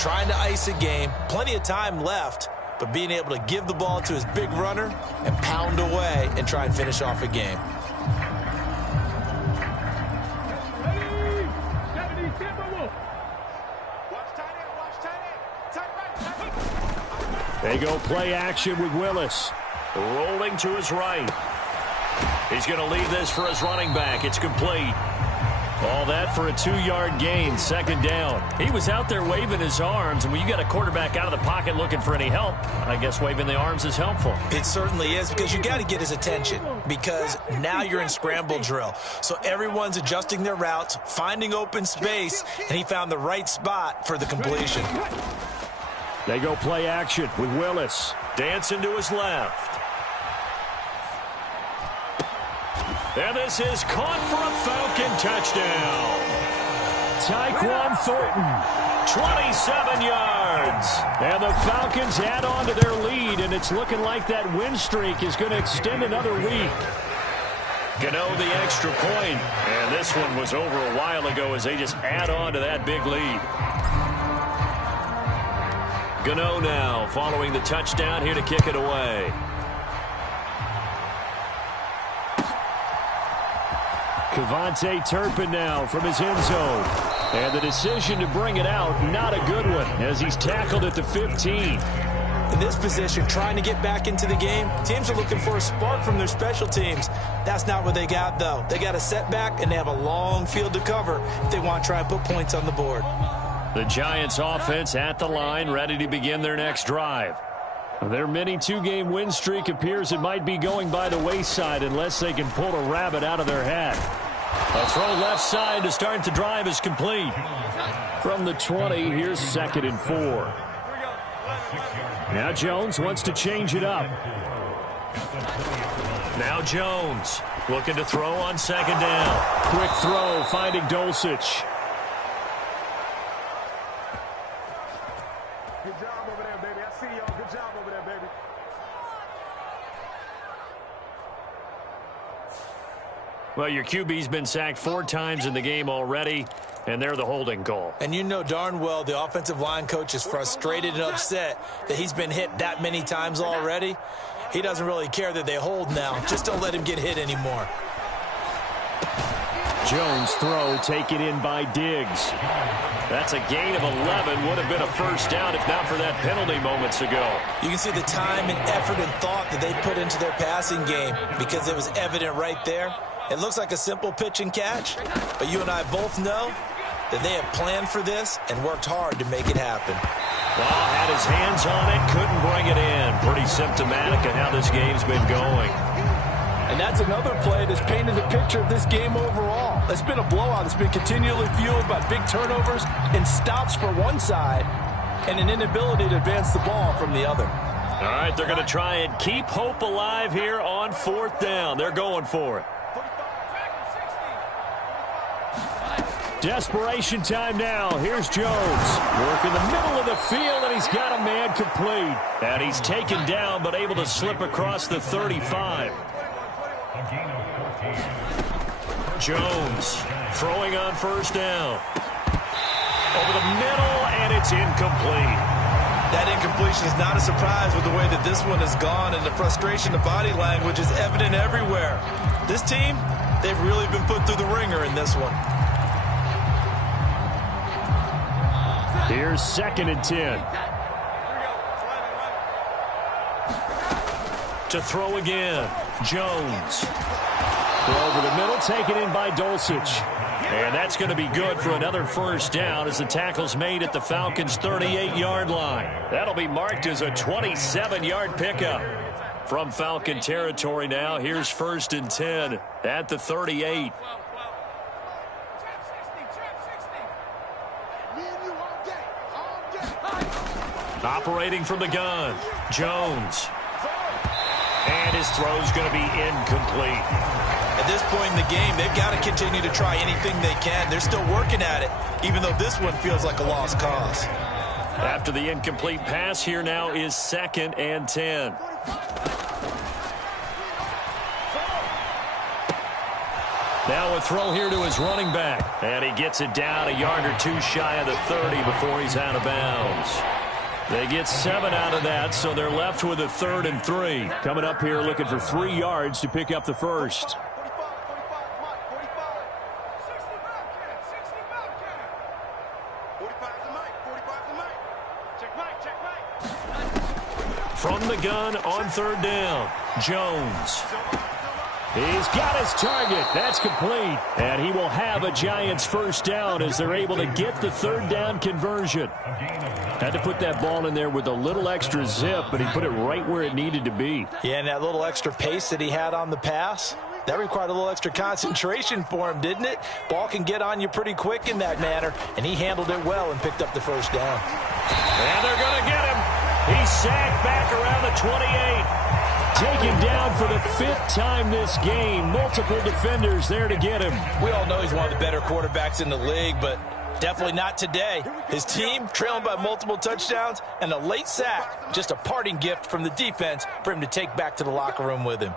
Trying to ice a game, plenty of time left, but being able to give the ball to his big runner and pound away and try and finish off a game. They go play action with Willis. Rolling to his right. He's going to leave this for his running back. It's complete. All that for a 2-yard gain, 2nd down. He was out there waving his arms, and when you got a quarterback out of the pocket looking for any help, I guess waving the arms is helpful. It certainly is, because you got to get his attention, because now you're in scramble drill. So everyone's adjusting their routes, finding open space, and he found the right spot for the completion. They go play action with Willis. Dancing to his left. And this is caught for a Falcon touchdown. Tyquan Thornton, 27 yards. And the Falcons add on to their lead, and it's looking like that win streak is going to extend another week. Gano the extra point, and this one was over a while ago as they just add on to that big lead. Gano now following the touchdown here to kick it away. Kevontae Turpin now from his end zone. And the decision to bring it out, not a good one, as he's tackled at the 15. In this position, trying to get back into the game, teams are looking for a spark from their special teams. That's not what they got, though. They got a setback, and they have a long field to cover if they want to try and put points on the board. The Giants offense at the line, ready to begin their next drive. Their mini 2-game win streak appears it might be going by the wayside unless they can pull a rabbit out of their hat. A throw left side to start the drive is complete. From the 20, here's 2nd and 4. Now Jones wants to change it up. Now Jones looking to throw on 2nd down. Quick throw, finding Dulcich. Good job over there, baby. I see y'all. Good job over there, baby. Well, your QB's been sacked 4 times in the game already, and they're the holding call. And you know darn well the offensive line coach is frustrated and upset that he's been hit that many times already. He doesn't really care that they hold now. Just don't let him get hit anymore. Jones throw taken in by Diggs. That's a gain of 11. Would have been a first down if not for that penalty moments ago. You can see the time and effort and thought that they put into their passing game because it was evident right there. It looks like a simple pitch and catch, but you and I both know that they have planned for this and worked hard to make it happen. Well, had his hands on it, couldn't bring it in. Pretty symptomatic of how this game's been going. And that's another play that's painted the picture of this game overall. It's been a blowout. It's been continually fueled by big turnovers and stops for one side and an inability to advance the ball from the other. All right, they're going to try and keep hope alive here on 4th down. They're going for it. Desperation time now. Here's Jones. Work in the middle of the field, and he's got a man complete. And he's taken down, but able to slip across the 35. Jones throwing on 1st down. Over the middle, and it's incomplete. That incompletion is not a surprise with the way that this one has gone, and the frustration, the body language is evident everywhere. This team, they've really been put through the ringer in this one. Here's 2nd and 10. To throw again. Jones. Throw over the middle, taken in by Dulcich. And that's going to be good for another 1st down as the tackle's made at the Falcons' 38-yard line. That'll be marked as a 27-yard pickup. From Falcon territory now, here's 1st and 10 at the 38. Operating from the gun, Jones. And his throw's going to be incomplete. At this point in the game, they've got to continue to try anything they can. They're still working at it, even though this one feels like a lost cause. After the incomplete pass, here now is 2nd and 10. Now a throw here to his running back. And he gets it down a yard or two shy of the 30 before he's out of bounds. They get 7 out of that, so they're left with a 3rd and 3. Coming up here looking for 3 yards to pick up the first. From the gun on 3rd down, Jones. He's got his target. That's complete. And he will have a Giants 1st down as they're able to get the 3rd down conversion. Had to put that ball in there with a little extra zip, but he put it right where it needed to be. Yeah, and that little extra pace that he had on the pass, that required a little extra concentration for him, didn't it? Ball can get on you pretty quick in that manner, and he handled it well and picked up the 1st down. And they're going to get him. He's sacked back around the 28. Taken down for the 5th time this game. Multiple defenders there to get him. We all know he's one of the better quarterbacks in the league, but definitely not today. His team trailing by multiple touchdowns and a late sack. Just a parting gift from the defense for him to take back to the locker room with him.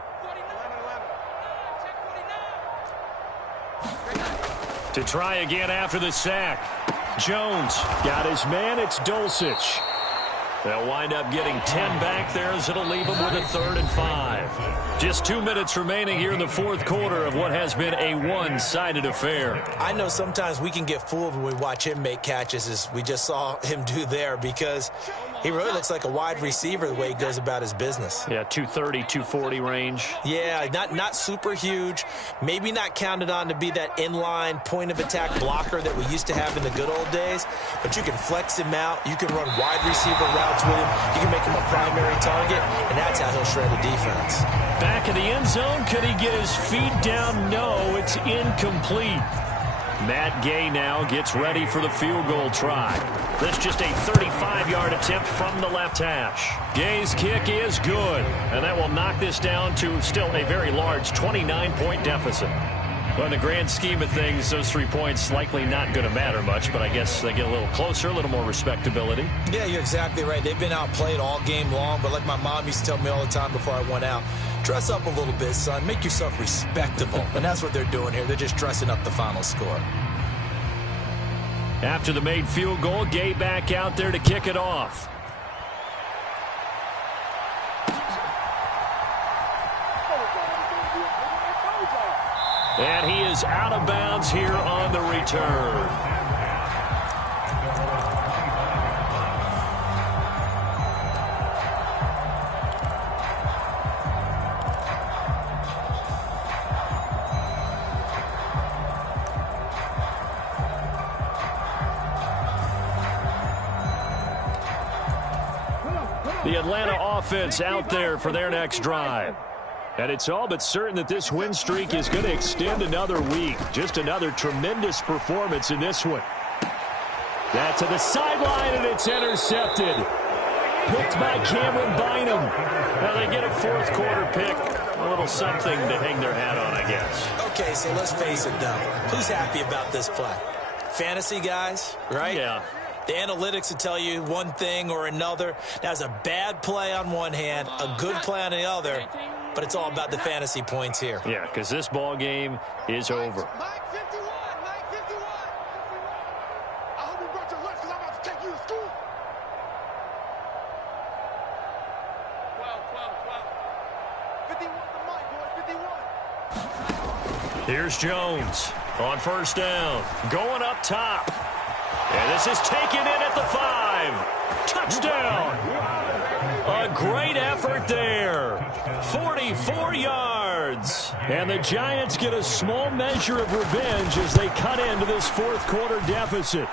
To try again after the sack. Jones got his man. It's Dulcich. They'll wind up getting 10 back there as it'll leave them with a 3rd and 5. Just 2 minutes remaining here in the 4th quarter of what has been a one-sided affair. I know sometimes we can get fooled when we watch him make catches, as we just saw him do there, because he really looks like a wide receiver the way he goes about his business. Yeah, 230, 240 range. Yeah, not super huge. Maybe not counted on to be that inline point-of-attack blocker that we used to have in the good old days, but you can flex him out. You can run wide receiver routes with him. You can make him a primary target, and that's how he'll shred a defense. Back in the end zone, could he get his feet down? No, it's incomplete. Matt Gay now gets ready for the field goal try. That's just a 35-yard attempt from the left hash. Gay's kick is good, and that will knock this down to still a very large 29-point deficit. Well, in the grand scheme of things, those 3 points likely not going to matter much, but I guess they get a little closer, a little more respectability. Yeah, you're exactly right. They've been outplayed all game long, but like my mom used to tell me all the time before I went out, dress up a little bit, son. Make yourself respectable. And that's what they're doing here. They're just dressing up the final score. After the made field goal, Gay back out there to kick it off. And he is out of bounds here on the return. the Atlanta offense out there for their next drive. And it's all but certain that this win streak is going to extend another week. Just another tremendous performance in this one. That to the sideline, and it's intercepted. Picked by Cameron Bynum. Now they get a fourth quarter pick. A little something to hang their hat on, I guess. Okay, so let's face it, though. Who's happy about this play? Fantasy guys, right? Yeah. The analytics will tell you one thing or another. That's a bad play on one hand, a good play on the other, but it's all about the fantasy points here. Yeah, because this ball game is over. Mike 51, Mike 51. I hope you brought your lunch because I'm about to take you to school. 12. 51 to Mike, boys, 51. Here's Jones on first down. Going up top. And this is taken in at the 5. Touchdown. A great effort there. 44 yards. And the Giants get a small measure of revenge as they cut into this fourth quarter deficit.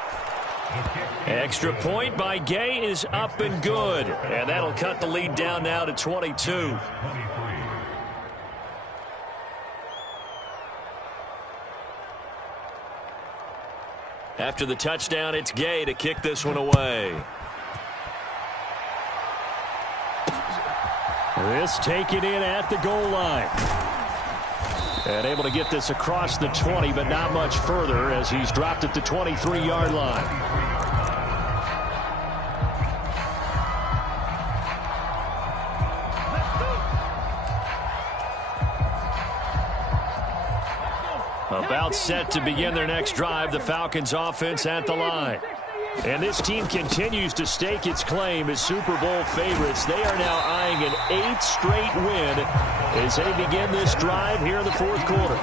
Extra point by Gay is up and good. And that'll cut the lead down now to 22. After the touchdown, it's Gay to kick this one away. This taken in at the goal line. And able to get this across the 20, but not much further as he's dropped at the 23-yard line. About set to begin their next drive, the Falcons offense at the line. And this team continues to stake its claim as Super Bowl favorites. They are now eyeing an 8th straight win as they begin this drive here in the fourth quarter.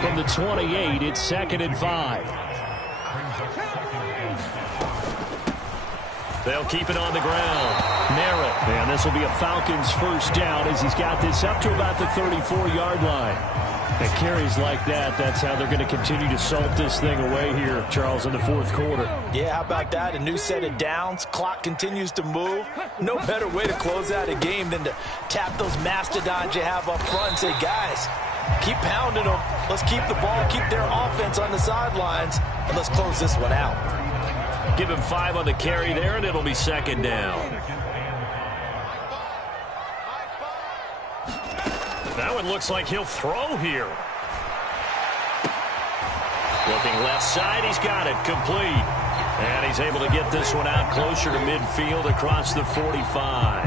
From the 28, it's 2nd and 5. They'll keep it on the ground. Merritt. And this will be a Falcons first down as he's got this up to about the 34-yard line. And carries like that, that's how they're going to continue to salt this thing away here, Charles, in the fourth quarter. Yeah, how about that? A new set of downs. Clock continues to move. No better way to close out a game than to tap those mastodons you have up front and say, guys, keep pounding them. Let's keep the ball, keep their offense on the sidelines, and let's close this one out. Give him 5 on the carry there, and it'll be 2nd down. That one looks like he'll throw here. Looking left side, he's got it complete. And he's able to get this one out closer to midfield across the 45.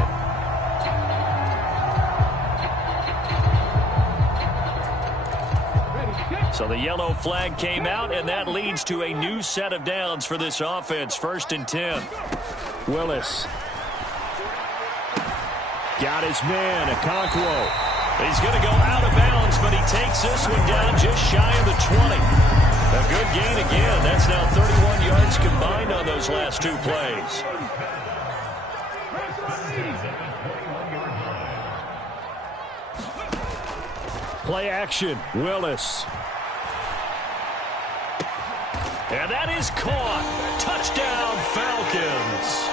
So the yellow flag came out, and that leads to a new set of downs for this offense. 1st and 10. Willis. Got his man, Okonkwo. He's going to go out of bounds, but he takes this one down just shy of the 20. A good gain again. That's now 31 yards combined on those last 2 plays. Play action, Willis. And that is caught. Touchdown, Falcons.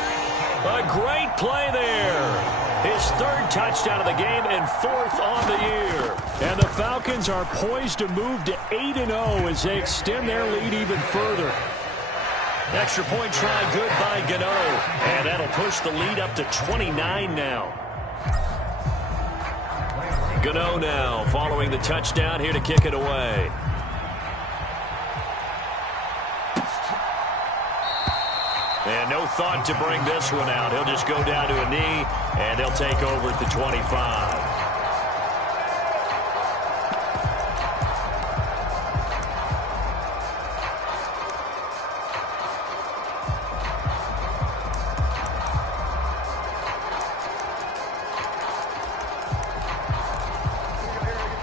A great play there. His 3rd touchdown of the game and 4th on the year. And the Falcons are poised to move to 8-0 as they extend their lead even further. Extra point try good by Gano. And that'll push the lead up to 29 now. Gano now following the touchdown here to kick it away. And no thought to bring this one out. He'll just go down to a knee, and he'll take over at the 25.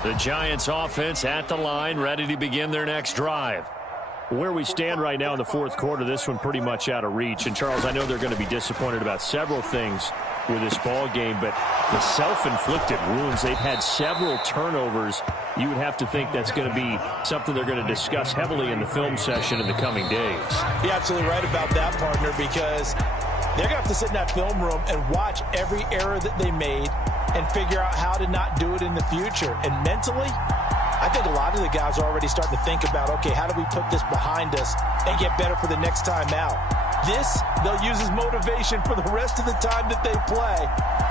The Giants offense at the line, ready to begin their next drive. Where we stand right now in the fourth quarter, this one pretty much out of reach. And, Charles, I know they're going to be disappointed about several things with this ball game, but the self-inflicted wounds, they've had several turnovers. You would have to think that's going to be something they're going to discuss heavily in the film session in the coming days. You're absolutely right about that, partner, because They're going to have to sit in that film room and watch every error that they made and figure out how to not do it in the future. And mentally, I think a lot of the guys are already starting to think about, okay, how do we put this behind us and get better for the next time out? This, they'll use as motivation for the rest of the time that they play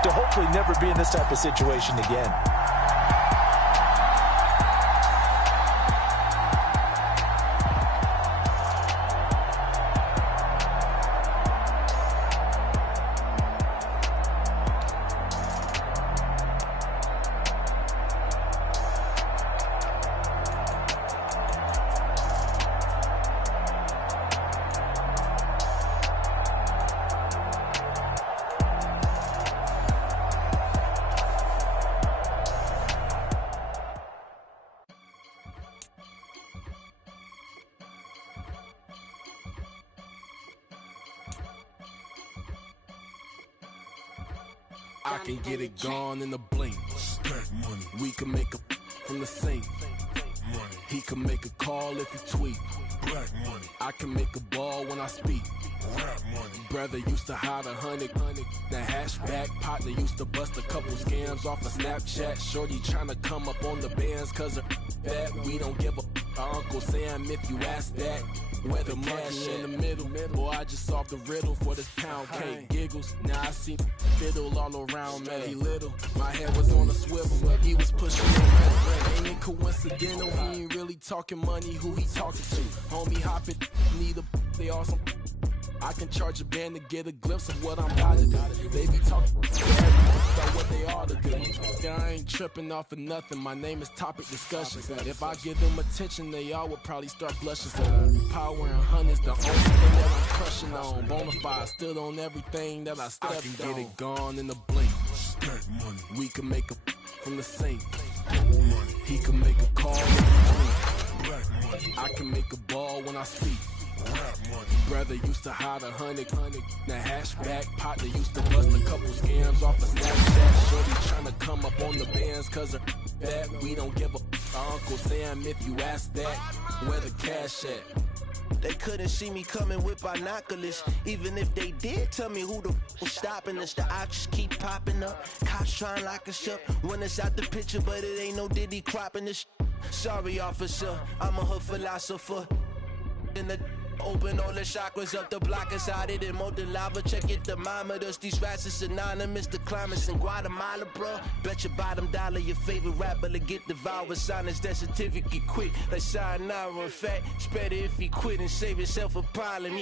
to hopefully never be in this type of situation again. I can get it gone in a blink. Stack money. We can make a from the sink. Money. He can make a call if he tweet. Black money. I can make a ball when I speak. Rap money. Brother used to hide 100. The hashback partner used to bust a couple scams off of Snapchat. Shorty tryna come up on the bands cause of that. We don't give a Uncle Sam if you ask that. Where the money in the middle. Boy, I just solved the riddle for this pound cake. Giggles, now I see fiddle all around me. He little, my head was on a swivel. He was pushing the ain't it coincidental? He ain't really talking money, who he talking to? Homie hopping, need a, they awesome. I can charge a band to get a glimpse of what I'm about to do. They be talking about what they ought to do. Yeah, I ain't tripping off of nothing. My name is Topic Discussion. If I give them attention, they all would probably start blushing. Power and hundreds, the only thing that I'm crushing on. Bonafide, stood on everything that I stepped on. I can get it gone in a blink. Stack money. We can make a from the sink. Money. He can make a call in between. Black money. I can make a ball when I speak. Brother used to hide 100. The hashback partner used to bust a couple scams off of Snapchat. Shorty tryna come up on the bands cause of that. We don't give a Uncle Sam if you ask that. Where the cash at? They couldn't see me coming with binoculars. Even if they did, tell me who the was stopping us. The options keep popping up. Cops trying to lock us up. When it's out the picture, but it ain't no Diddy cropping this. Sorry, officer, I'm a hood philosopher. In the open all the chakras up the block inside it and molten lava. Check it, thermometers. These rats is synonymous to climates in Guatemala, bro. Bet your bottom dollar your favorite rapper to get devoured. Sign his death certificate quick. Like sayonara. In fact, it's better if he quit and save himself a problem.